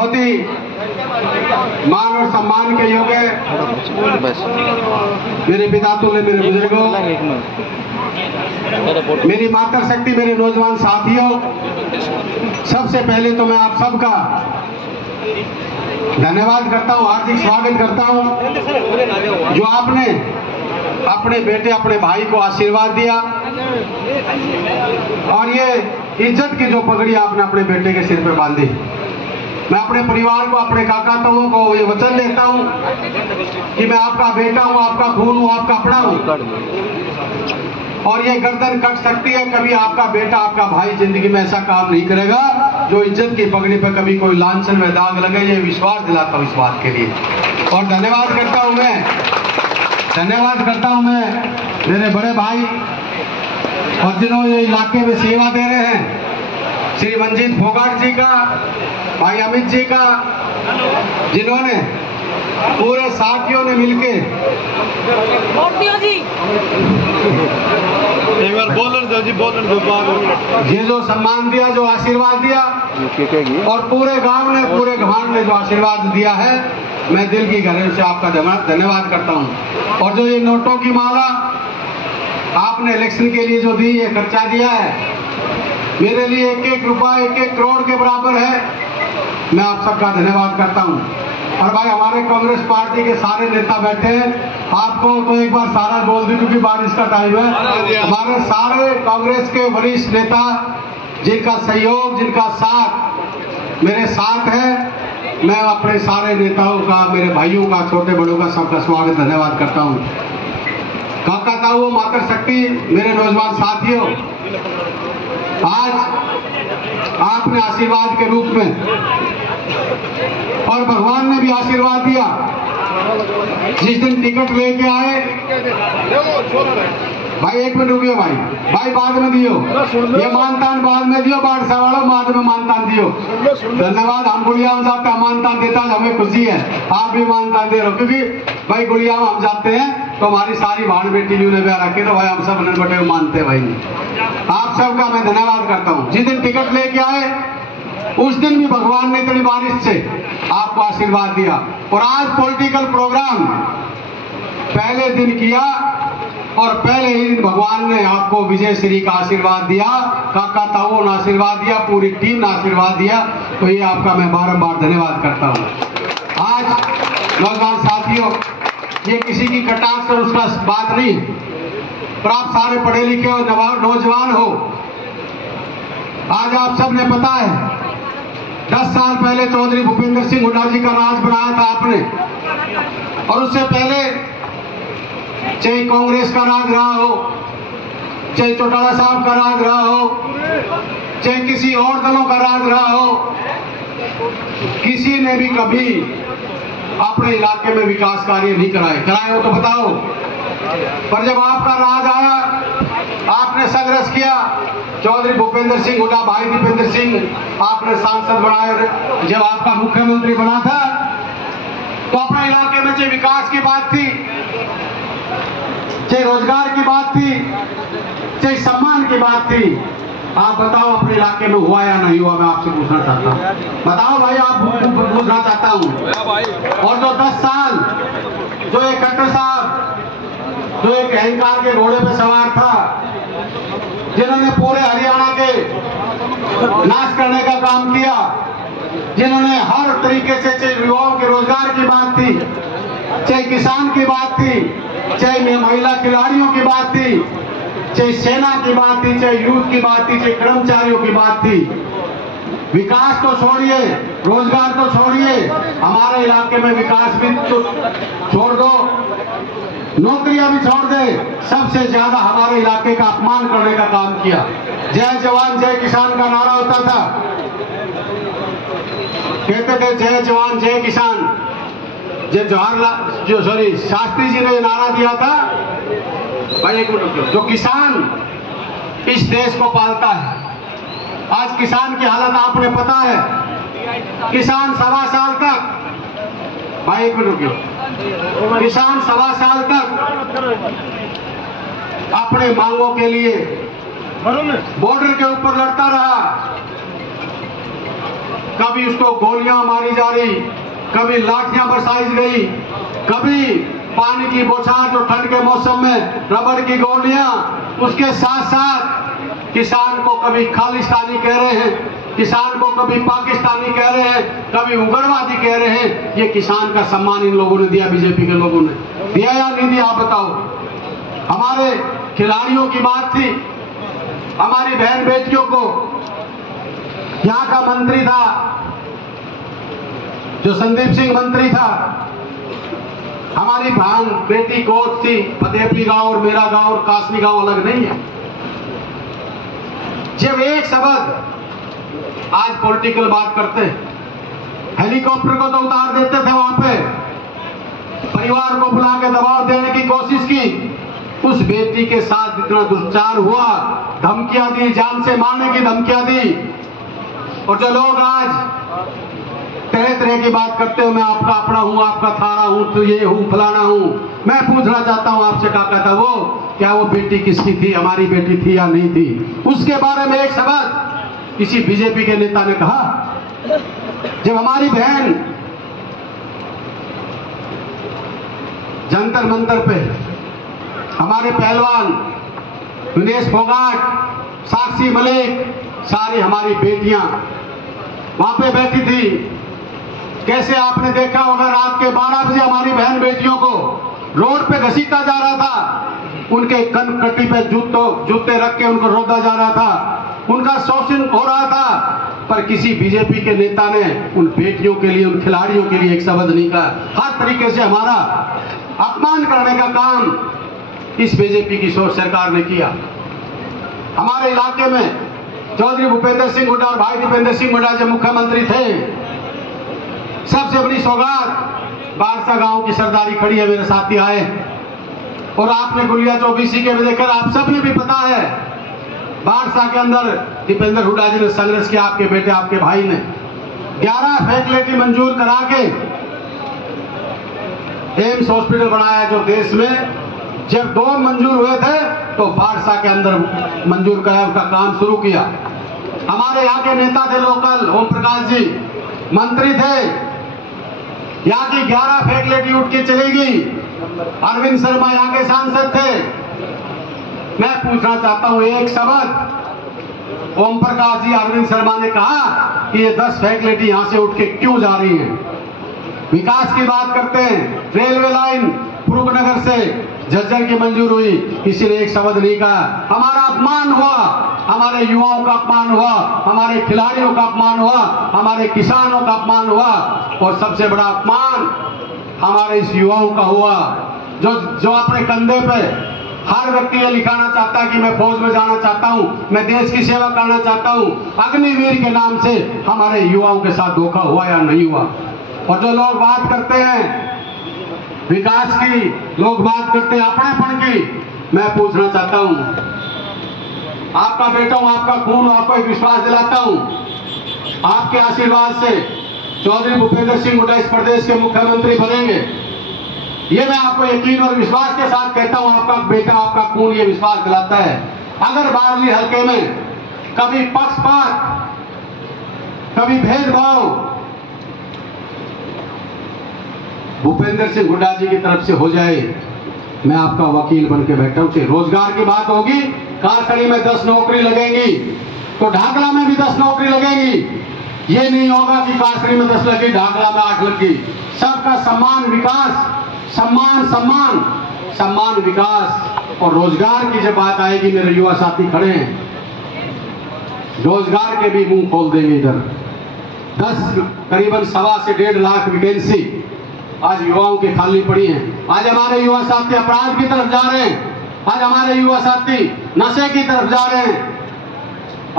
बहुत ही मान और सम्मान के योग्य मेरे पिता तुल्य मेरे बुजुर्गों, मेरी माता शक्ति, मेरे नौजवान साथियों, सबसे पहले तो मैं आप सबका धन्यवाद करता हूं, हार्दिक स्वागत करता हूं जो आपने अपने बेटे अपने भाई को आशीर्वाद दिया और ये इज्जत की जो पगड़ी आपने अपने बेटे के सिर पे बांधी। मैं अपने परिवार को, अपने काका ताऊ को ये वचन देता हूं कि मैं आपका बेटा हूं, आपका खून हूं, आपका अपना हूं और ये गर्दन कट सकती है, कभी आपका बेटा आपका भाई जिंदगी में ऐसा काम नहीं करेगा जो इज्जत की पगड़ी पर कभी कोई लांछन में दाग लगे। ये विश्वास दिलाता हूं इस बात के लिए और धन्यवाद करता हूं मैं मेरे बड़े भाई और जिन्होंने इलाके में सेवा दे रहे हैं, श्री मंजीत फोगाट जी का, भाई अमित जी का, जिन्होंने पूरे साथियों ने मिलके ये जो सम्मान दिया, जो आशीर्वाद दिया और पूरे गांव ने, पूरे घाट ने जो आशीर्वाद दिया है, मैं दिल की गहराई से आपका धन्यवाद करता हूं। और जो ये नोटों की माला आपने इलेक्शन के लिए जो दी, ये खर्चा दिया है, मेरे लिए एक एक रुपया 1-1 करोड़ के बराबर है। मैं आप सबका धन्यवाद करता हूं। और भाई हमारे कांग्रेस पार्टी के सारे नेता बैठे हैं, आपको तो एक बार सारा बोल दूं क्योंकि बारिश का टाइम है। हमारे सारे कांग्रेस के वरिष्ठ नेता जिनका सहयोग, जिनका साथ मेरे साथ है, मैं अपने सारे नेताओं का, मेरे भाइयों का, छोटे बड़ों का, सबका स्वागत धन्यवाद करता हूं। काका ताऊ, माता शक्ति, मेरे नौजवान साथियों, आज आपने आशीर्वाद के रूप में और भगवान ने भी आशीर्वाद दिया। जिस दिन टिकट लेके आए, भाई एक मिनट रुकियो भाई बाद में दियो, ये मानतान बाद में दियो, बाढ़ वालों बाद में मानतान दियो। धन्यवाद। हम गुड़ियाम साहब का मानतान देता है, हमें खुशी है, आप भी मानतान दे रहे हो क्योंकि भाई गुड़ियाम हम जाते हैं तो हमारी सारी भाड़ बेटी ने भी रखे तो भाई हम सब बटे मानते भाई। आप सबका मैं धन्यवाद करता हूँ। जिस दिन टिकट लेके आए उस दिन भी भगवान ने इतनी बारिश से आपको आशीर्वाद दिया और आज पॉलिटिकल प्रोग्राम पहले दिन किया और पहले ही दिन भगवान ने आपको विजय श्री का आशीर्वाद दिया, काका ताऊ ने आशीर्वाद दिया, पूरी टीम ने आशीर्वाद दिया। तो ये आपका मैं बारंबार धन्यवाद करता हूँ। आज नौजवान साथियों, ये किसी की कटाक्ष और उसका बात नहीं है, पर आप सारे पढ़े लिखे और नौजवान हो। आज आप सबने पता है 10 साल पहले चौधरी भूपेंद्र सिंह हुड्डा जी का राज बनाया था आपने और उससे पहले चाहे कांग्रेस का राज रहा हो, चाहे चौटाला साहब का राज रहा हो, चाहे किसी और दलों का राज रहा हो, किसी ने भी कभी अपने इलाके में विकास कार्य नहीं कराए हो तो बताओ। पर जब आपका राज आया, आपने संघर्ष किया, चौधरी भूपेंद्र सिंह हुड्डा, भाई दीपेंद्र सिंह आपने सांसद बनाए। जब आपका मुख्यमंत्री बना था तो अपने इलाके में चाहे विकास की बात थी, चाहे रोजगार की बात थी, चाहे सम्मान की बात थी, आप बताओ अपने इलाके में हुआ या नहीं हुआ? मैं आपसे पूछना चाहता हूँ, बताओ भाई, आप पूछना चाहता हूँ। और जो 10 साल जो एक खट्टर साहब जो एक अहंकार के घोड़े पे सवार था, जिन्होंने पूरे हरियाणा के नाश करने का काम किया, जिन्होंने हर तरीके से, चाहे युवाओं के रोजगार की बात थी, चाहे किसान की बात थी, चाहे महिला खिलाड़ियों की बात थी, चाहे सेना की बात थी, चाहे यूथ की बात थी, चाहे कर्मचारियों की बात थी, विकास तो छोड़िए, रोजगार तो छोड़िए, हमारे इलाके में विकास भी तो छोड़ दो, नौकरियां भी छोड़ दे, सबसे ज्यादा हमारे इलाके का अपमान करने का काम किया। जय जवान जय किसान का नारा होता था, कहते थे जय जवान जय किसान। जब शास्त्री जी ने नारा दिया था, भाई एक मिनट, जो किसान इस देश को पालता है, आज किसान की हालत आपने पता है। किसान 1.25 साल तक, भाई एक मिनट रुकियो, किसान 1.25 साल तक अपने मांगों के लिए बॉर्डर के ऊपर लड़ता रहा। कभी उसको गोलियां मारी जा रही, कभी लाठियां बरसाई गई, कभी पानी की बौछार जो ठंड के मौसम में रबड़ की गोलियां, उसके साथ साथ किसान को कभी खालिस्तानी कह रहे हैं, किसान को कभी पाकिस्तानी कह रहे हैं, कभी उग्रवादी कह रहे हैं। ये किसान का सम्मान इन लोगों ने दिया, बीजेपी के लोगों ने दिया या नहीं दिया, आप बताओ। हमारे खिलाड़ियों की बात थी, हमारी बहन बेटियों को, यहाँ का मंत्री था जो संदीप सिंह मंत्री था, हमारी बहन बेटी कोच थी। फतेहपुरी गांव और मेरा गांव और कासनी गांव अलग नहीं है। जब एक शब्द आज पॉलिटिकल बात करते हैं, हेलीकॉप्टर को तो उतार देते थे, वहां पे परिवार को बुला के दबाव देने की कोशिश की। उस बेटी के साथ इतना दुष्चार हुआ, धमकियां दी, जान से मारने की धमकियां दी। और जो लोग आज तरह तरह की बात करते हो, मैं आपका अपना हूं, आपका थारा हूं, तो ये हूं, फलाना हूं, मैं पूछना चाहता हूं आपसे, काका था वो, क्या वो बेटी किसकी थी, हमारी बेटी थी या नहीं थी? उसके बारे में एक शब्द किसी बीजेपी के नेता ने कहा? जब हमारी बहन जंतर मंतर पे, हमारे पहलवान विनेश फोगाट, साक्षी मलिक, सारी हमारी बेटियां वहां पे बैठी थी, कैसे आपने देखा होगा रात के 12 बजे हमारी बहन बेटियों को रोड पे घसीटा जा रहा था, उनके कनकटी पे जूते रख के उनको रोदा जा रहा था, उनका शोषण हो रहा था, पर किसी बीजेपी के नेता ने उन बेटियों के लिए, उन खिलाड़ियों के लिए एक शब्द नहीं कहा। हर तरीके से हमारा अपमान करने का काम इस बीजेपी की सोच सरकार ने किया। हमारे इलाके में चौधरी भूपेंद्र सिंह हुड्डा और भाई दीपेंद्र सिंह हुड्डा जब मुख्यमंत्री थे, सबसे बड़ी सौगात बारसा गांव की सरदारी खड़ी है, मेरे साथी आए, और आपने गुलिया चौबीसी के देखकर आप सबने भी पता है, बारसा के अंदर दीपेंद्र हुड्डा जी ने संघर्ष किया, आपके बेटे, आपके भाई ने 11 फैसिलिटी मंजूर करा के एम्स हॉस्पिटल बनाया, जो देश में जब 2 मंजूर हुए थे तो बारसा के अंदर मंजूर कराया, उसका काम शुरू किया। हमारे यहाँ के नेता थे लोकल, ओम प्रकाश जी मंत्री थे, यहाँ की 11 फैसिलिटी उठ के चली गई। अरविंद शर्मा यहाँ के सांसद थे। मैं पूछना चाहता हूं एक शब्द, ओम प्रकाश जी, अरविंद शर्मा ने कहा कि ये 10 फैसिलिटी यहां से उठ के क्यों जा रही हैं? विकास की बात करते हैं, रेलवे लाइन पुरुषनगर से झज्जर की मंजूर हुई, किसी ने एक शब्द नहीं कहा। हमारा अपमान हुआ, हमारे युवाओं का अपमान हुआ, हमारे खिलाड़ियों का अपमान हुआ, हमारे किसानों का अपमान हुआ, और सबसे बड़ा अपमान हमारे इस युवाओं का हुआ, जो अपने कंधे पे, हर व्यक्ति ये लिखाना चाहता है कि मैं फौज में जाना चाहता हूं, मैं देश की सेवा करना चाहता हूं। अग्निवीर के नाम से हमारे युवाओं के साथ धोखा हुआ या नहीं हुआ? और जो लोग बात करते हैं विकास की, लोग बात करते हैं अपनेपन की, मैं पूछना चाहता हूं, आपका बेटा हूं, आपका खून, आपको एक विश्वास दिलाता हूं, आपके आशीर्वाद से चौधरी भूपेंद्र सिंह हुड्डा इस प्रदेश के मुख्यमंत्री बनेंगे, ये मैं आपको यकीन और विश्वास के साथ कहता हूं। आपका बेटा, आपका खून ये विश्वास दिलाता है। अगर बारली हल्के में कभी पक्षपात, कभी भेदभाव भूपेंद्र सिंह हुड्डा जी की तरफ से हो जाए, मैं आपका वकील बन के बैठा हूं। रोजगार की बात होगी, कासड़ी में 10 नौकरी लगेंगी तो ढाकला में भी 10 नौकरी लगेंगी। ये नहीं होगा कि कासड़ी में 10 लगी, ढाकला में 8 लगी। सबका सम्मान, विकास, सम्मान, सम्मान, सम्मान, विकास। और रोजगार की जब बात आएगी, मेरे युवा साथी खड़े हैं, रोजगार के भी मुंह खोल देंगे। इधर 10 करीबन 1.25 से 1.5 लाख वैकेंसी आज युवाओं की खाली पड़ी हैं। आज हमारे युवा साथी अपराध की तरफ जा रहे हैं, आज हमारे युवा साथी नशे की तरफ जा रहे हैं।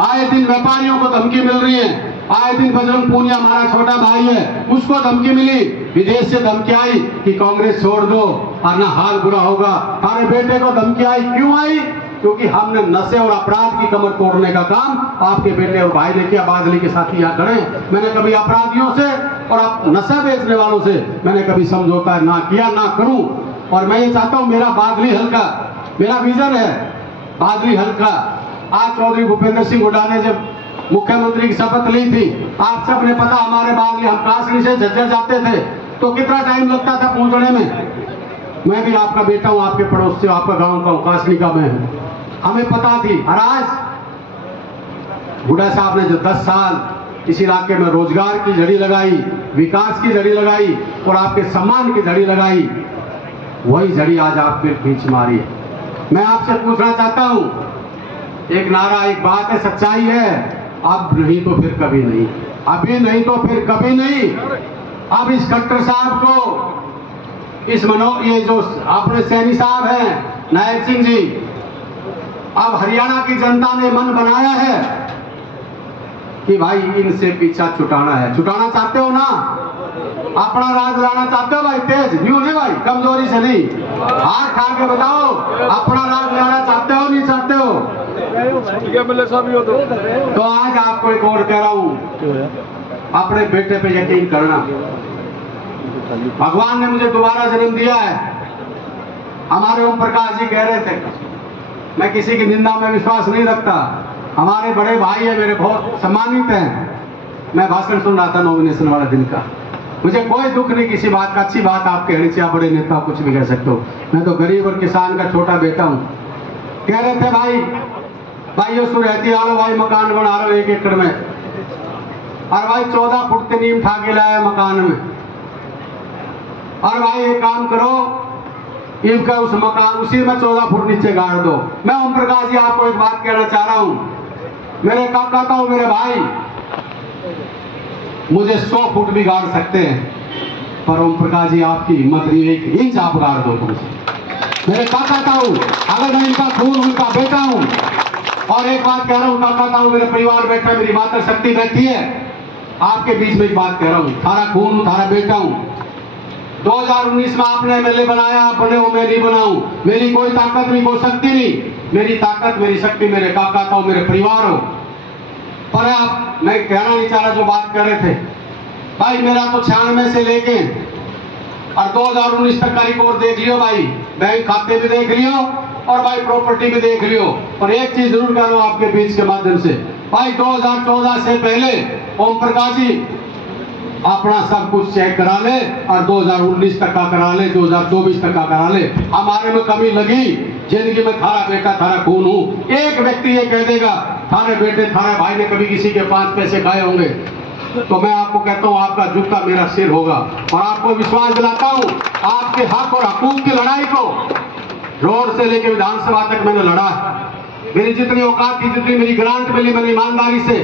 आए दिन व्यापारियों को धमकी मिल रही है, आए दिन बजरंग पूनिया हमारा छोटा भाई है, उसको धमकी मिली, विदेश से धमकी आई कि कांग्रेस छोड़ दो वरना हाल बुरा होगा। हमारे बेटे को धमकी आई, क्यों आई? क्योंकि हमने नशे और अपराध की कमर तोड़ने का काम आपके बेटे और भाई ने किया। बादली के साथी यहाँ खड़े, मैंने कभी अपराधियों से और आप नशा बेचने वालों से मैंने कभी समझौता ना किया, ना करूं। और मैं ये चाहता हूं, मेरा बादली हल्का, मेरा विजन है बादली हल्का। आज चौधरी भूपेंद्र सिंह हुड्डा ने जब मुख्यमंत्री की शपथ ली थी। आप सबने पता, हमारे बागली, हम कासनी से झज्जर जाते थे तो कितना टाइम लगता था पहुंचने में। मैं भी आपका बेटा हूं, आपके पड़ोस से, आपका गांव का हूं, कासनी का मैं हूं, हमें पता थी। और आज बुढ़ा साहब ने जो 10 साल इस इलाके में रोजगार की झड़ी लगाई, विकास की झड़ी लगाई और आपके सम्मान की झड़ी लगाई, वही झड़ी आज आपके बीच मारी है। मैं आपसे पूछना चाहता हूं, एक नारा, एक बात है, सच्चाई है, अब नहीं तो फिर कभी नहीं, अभी नहीं तो फिर कभी नहीं। अब इस खट्टर साहब को, ये जो अपने सैनी साहब हैं, नायक सिंह जी, अब हरियाणा की जनता ने मन बनाया है कि भाई इनसे पीछा छुटाना है। छुटाना चाहते हो ना? अपना राज लाना चाहते हो भाई? तेज यूं नहीं भाई, कमजोरी से नहीं, हाथ खा के बताओ, अपना राज लाना चाहते हो, नहीं चाहते हो? तो आज आपको एक और कह रहा हूं, अपने बेटे पे यकीन करना। भगवान ने मुझे दोबारा जन्म दिया है। हमारे ओम प्रकाश जी कह रहे थे, मैं किसी की निंदा में विश्वास नहीं रखता, हमारे बड़े भाई है मेरे, बहुत सम्मानित हैं। मैं भाषण सुन रहा था नॉमिनेशन वाला दिन का, मुझे कोई दुख नहीं किसी बात का। अच्छी बात आप कहनी चाहिए, बड़े नेता कुछ भी कह सकते हो, मैं तो गरीब और किसान का छोटा बेटा हूं। कह रहे थे भाई ये सुरहती आलो भाई, मकान बना रहे हो 1 एकड़ में, और भाई 14 फुट के नीम ठा के लाया मकान में, और भाई एक काम करो, इनका उस मकान उसी में 14 फुट नीचे गाड़ दो। मैं ओम प्रकाश जी आपको एक बात कहना चाह रहा हूं, मेरे काका था मेरे भाई, मुझे 100 फुट भी गाड़ सकते हैं, पर ओम प्रकाश जी आपकी हिम्मत नहीं, 1 इंच आप गाड़ दो तुमसे। मेरे काका था, अगर मैं इनका खून, उनका बेटा हूं। और एक बात कह रहा हूं, काका था, मेरे परिवार बैठा, मेरी माता शक्ति बैठी है, आपके बीच में एक बात कह रहा हूं, थारा खून, थारा बेटा हूं। 2019 में आपने एमएलए बनाया, आप बने हो, मैं नहीं बनाऊं, मेरी कोई ताकत नहीं, कोई शक्ति नहीं, मेरी ताकत, मेरी शक्ति मेरे काका का हो, मेरे परिवार हो। पर आप, मैं कहना नहीं चाह रहा जो बात कर रहे थे भाई, मेरा तो 96 से लेके और 2019 तक का रिकॉर्ड देख लियो भाई, बैंक खाते भी देख लियो और भाई प्रॉपर्टी भी देख लियो। और एक चीज जरूर कह रहा हूं आपके बीच के माध्यम से, भाई 2014 से पहले ओम प्रकाश जी अपना सब कुछ चेक करा ले और 2019 तक का करा ले, 2024 तक का करा ले। हमारे में कमी लगी, जिंदगी में थारा बेटा, थारा खून हूं। एक व्यक्ति ये कह देगा थारे बेटे, थारे भाई ने कभी किसी के 5 पैसे खाए होंगे, तो मैं आपको कहता हूं आपका जूता मेरा सिर होगा। और आपको विश्वास दिलाता हूं, आपके हक और हकूक की लड़ाई को रोड से लेकर विधानसभा तक मैंने लड़ा है। मेरी जितनी औकात थी, जितनी मेरी ग्रांट मिली, मैंने ईमानदारी से,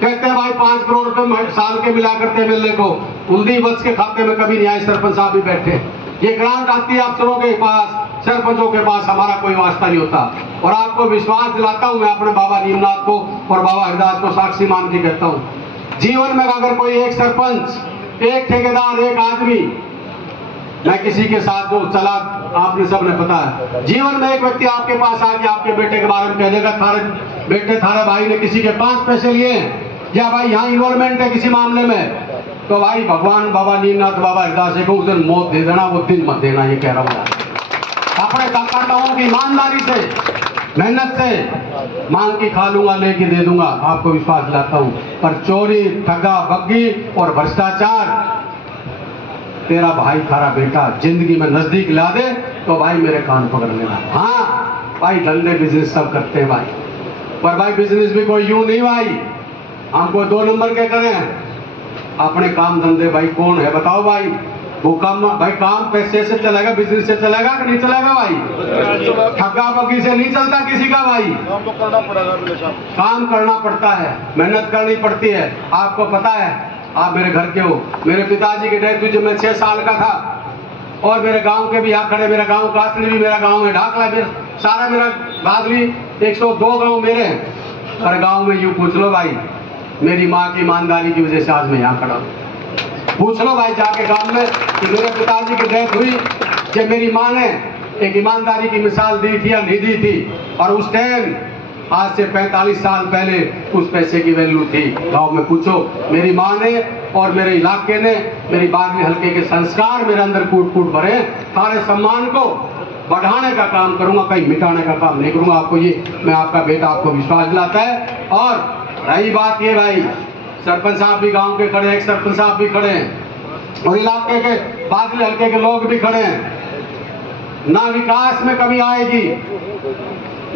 कहते हैं भाई 5 करोड़ रुपए साल के मिला करते एमएलए को, 19 वर्ष के खाते में कभी नहीं आए। सरपंच साहब भी बैठे, ये ग्रांट आती है अफसरों के पास, सरपंचों के पास, हमारा कोई वास्ता नहीं होता। और आपको विश्वास दिलाता हूं, मैं अपने बाबा नीमनाथ को और बाबा हरिदास को साक्षी मान के कहता हूं, जीवन में अगर कोई एक सरपंच, एक ठेकेदार, एक आदमी, मैं किसी के साथ जो चला, आपने सबने पता है, जीवन में एक व्यक्ति आपके पास आके आपके बेटे के बारे में कह देगा थारे बेटे, थारे भाई ने किसी के 5 पैसे लिए या भाई यहाँ इन्वॉल्वमेंट है किसी मामले में, तो भाई भगवान बाबा नीमनाथ, बाबा हरिदास को उस दिन मौत दे देना, वो दिन मत देना, ये कह रहा हूँ। अपने काकाओं की ईमानदारी से, मेहनत से मांग की खा लूंगा, लेके दे दूंगा, आपको विश्वास दिलाता हूं। पर चोरी, ठगा, बग्गी और भ्रष्टाचार, तेरा भाई, थारा बेटा जिंदगी में नजदीक ला दे तो भाई मेरे कान पकड़ लेना। हाँ भाई, धंधे बिजनेस सब करते हैं भाई, पर भाई बिजनेस भी कोई यूं नहीं भाई, हमको 2 नंबर के करें। अपने काम धंधे भाई कौन है बताओ भाई, वो काम भाई, काम पैसे से चलेगा, बिजनेस से चलेगा कि नहीं चलेगा भाई? ठगा बग्गी से नहीं चलता किसी का भाई, काम करना पड़ता है, मेहनत करनी पड़ती है। आपको पता है, आप मेरे घर के हो, मेरे पिताजी की डेथ हुई जब मैं 6 साल का था, और मेरे गांव के भी यहाँ खड़े, मेरा गांव कासनी भी मेरा गांव है, ढाकला भी सारा मेरा बादली, 102 गांव मेरे हैं। और गांव में यूं पूछ लो भाई, मेरी माँ की ईमानदारी की वजह से आज मैं यहाँ खड़ा हूँ। पूछ लो भाई जाके गांव में कि मेरे पिताजी की डेथ हुई जब मेरी माँ ने एक ईमानदारी की मिसाल दी थी या नहीं दी थी, और उस टाइम आज से 45 साल पहले उस पैसे की वैल्यू थी। गांव में पूछो, मेरी माँ ने और मेरे इलाके ने, मेरी बागली हल्के के संस्कार मेरे अंदर कूट कूट भरे। सारे सम्मान को बढ़ाने का काम करूंगा, कहीं मिटाने का काम नहीं करूंगा। आपको ये, मैं आपका बेटा आपको विश्वास दिलाता है। और रही बात ये भाई, सरपंच साहब भी गांव के खड़े हैं, सरपंच साहब भी खड़े हैं और इलाके के बादल हल्के के लोग भी खड़े हैं। ना विकास में कमी आएगी,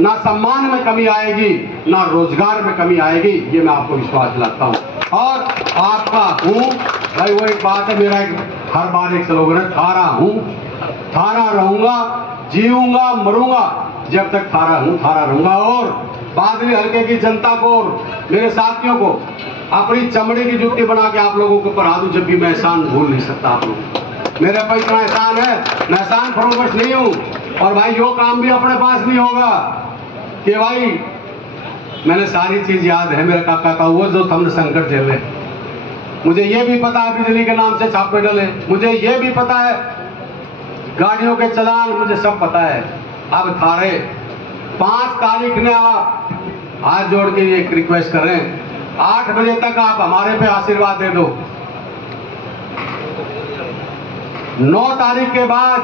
ना सम्मान में कमी आएगी, ना रोजगार में कमी आएगी, ये मैं आपको विश्वास दिलाता हूं। और आपका हूं भाई, वो एक बात है, मेरा हर बार एक स्लोगन है, थारा हूं, थारा रहूंगा, जीऊंगा मरूंगा, जब तक थारा हूं थारा रहूंगा। और बादली हल्के की जनता को और मेरे साथियों को अपनी चमड़ी की जुत्ती बना के आप लोगों के ऊपर हाथ दूं, जब भी मैं एहसान भूल नहीं सकता आप लोगों। मेरे पास इतना एहसान है, मैं एहसान फरोश नहीं हूं। और भाई यो काम भी अपने पास नहीं होगा कि भाई मैंने सारी चीज याद है मेरे काका का, वो जो हमने संकट झेले, मुझे ये भी पता है बिजली के नाम से छापे डले, मुझे ये भी पता है गाड़ियों के चलान, मुझे सब पता है। अब थारे 5 तारीख ने आप हाथ जोड़ के एक रिक्वेस्ट कर रहे हैं, 8 बजे तक आप हमारे पे आशीर्वाद दे दो। 9 तारीख के बाद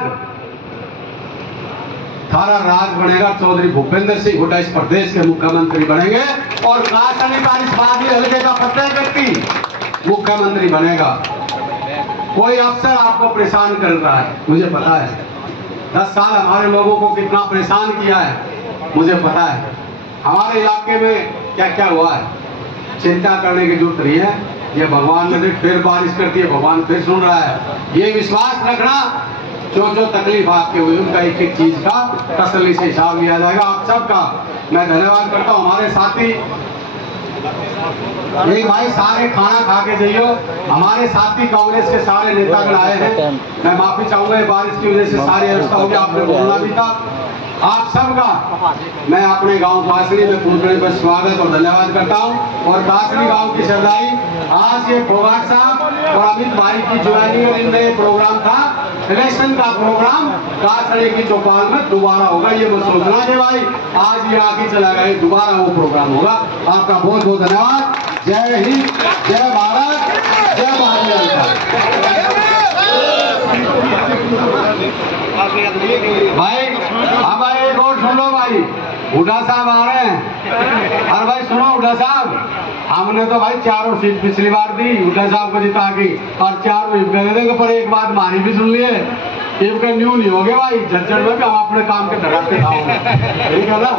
थारा राज बनेगा, चौधरी भूपेंद्र सिंह हुड्डा इस प्रदेश के मुख्यमंत्री बनेंगे और काशनी का इस बादली हल्के का प्रत्येक व्यक्ति मुख्यमंत्री बनेगा। कोई अफसर आपको परेशान कर रहा है, मुझे पता है। 10 साल हमारे लोगों को कितना परेशान किया है, मुझे पता है। हमारे इलाके में क्या क्या हुआ है, चिंता करने की जरूरत नहीं है। ये भगवान ने फिर बारिश करती है, भगवान फिर सुन रहा है। ये विश्वास रखना, जो तकलीफ आपके हुई उनका एक एक चीज का तसल्ली से हिसाब लिया जाएगा। आप सबका मैं धन्यवाद करता हूँ। हमारे साथी ये भाई सारे खाना खा के जाइयो, हमारे साथी कांग्रेस के सारे नेतागण आए हैं। मैं माफी चाहूंगा, बारिश की वजह से सारी व्यवस्था हो गया, आपने बोलना भी था। आप सबका मैं अपने गांव कासनी में पूछने पर स्वागत और धन्यवाद करता हूं। और कासनी गांव की सरदाई आज ये फोगाट साहब और अमित भाई की ज्वाइनिंग और इनमें प्रोग्राम था, इलेक्शन का प्रोग्राम कासनी की चौपाल में दोबारा होगा। ये मत सोचना कि भाई आज ये आगे चला गया, दोबारा वो प्रोग्राम होगा। आपका बहुत बहुत धन्यवाद। जय हिंद, जय भारत, जय भाई। अब भाई एक और सुन लो भाई, हुड्डा साहब आ रहे हैं। अरे भाई सुनो हुड्डा साहब, हमने तो भाई 4 सीट पिछली बार दी हुड्डा साहब को जिता के, और 4 इब्का दे देंगे, पर एक बात मारी भी सुन लिए, इब्का न्यू नहीं हो गया भाई, झज्जर में भी हम अपने काम के धड़ाके खाओगे, ठीक है ना।